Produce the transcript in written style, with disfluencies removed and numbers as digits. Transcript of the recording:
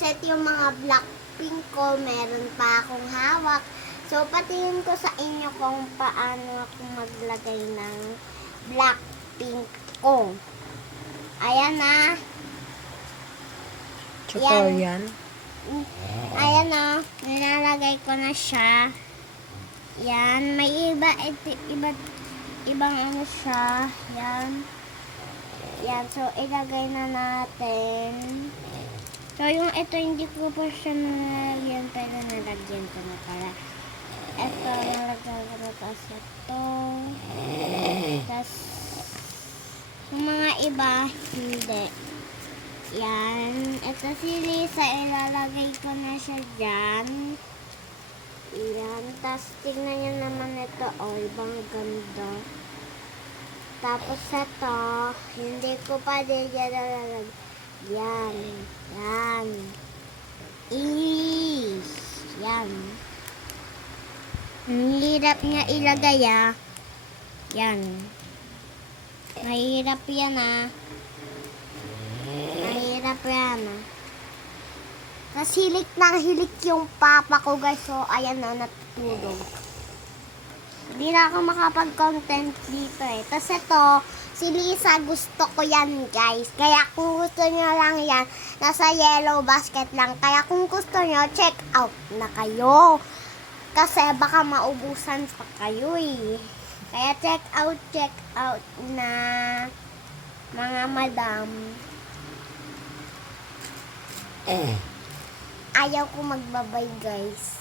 set yung mga Blackpink ko. Meron pa akong hawak. So, patingin ko sa inyo kung paano ako maglagay ng Blackpink ko. Ayan na. Tutorial. Ayan na. Nilalagay ko na siya. Yan. May ibang ano siya. Yan. Yan. So, ilagay na natin. So, yung ito, hindi ko po siya nalagyan, pero nalagyan ko na pala. Ito, nalagyan ko na tapos ito. Tapos, yung mga iba, hindi. Yan. Ito si Lisa, ilalagay ko na siya dyan. Yan. Tapos, tignan nyo naman ito. Oh, ibang ganda. Tapos ito, hindi ko pa din dyan nalalagay. Yan. Yan. Yan. Ang hirap niya ilagay Yan. Mahirap yan Mahirap yan Tapos hilik na hilik yung papa ko guys. So ayan na, natutulog. Hindi na ako makapag-content dito Tapos ito, si Lisa, gusto ko yan guys. Kaya kung gusto nyo lang yan, nasa yellow basket lang. Kaya kung gusto nyo, check out na kayo. Kasi baka maubusan pa kayo Kaya check out na mga madam. Ayaw ko magbabay guys.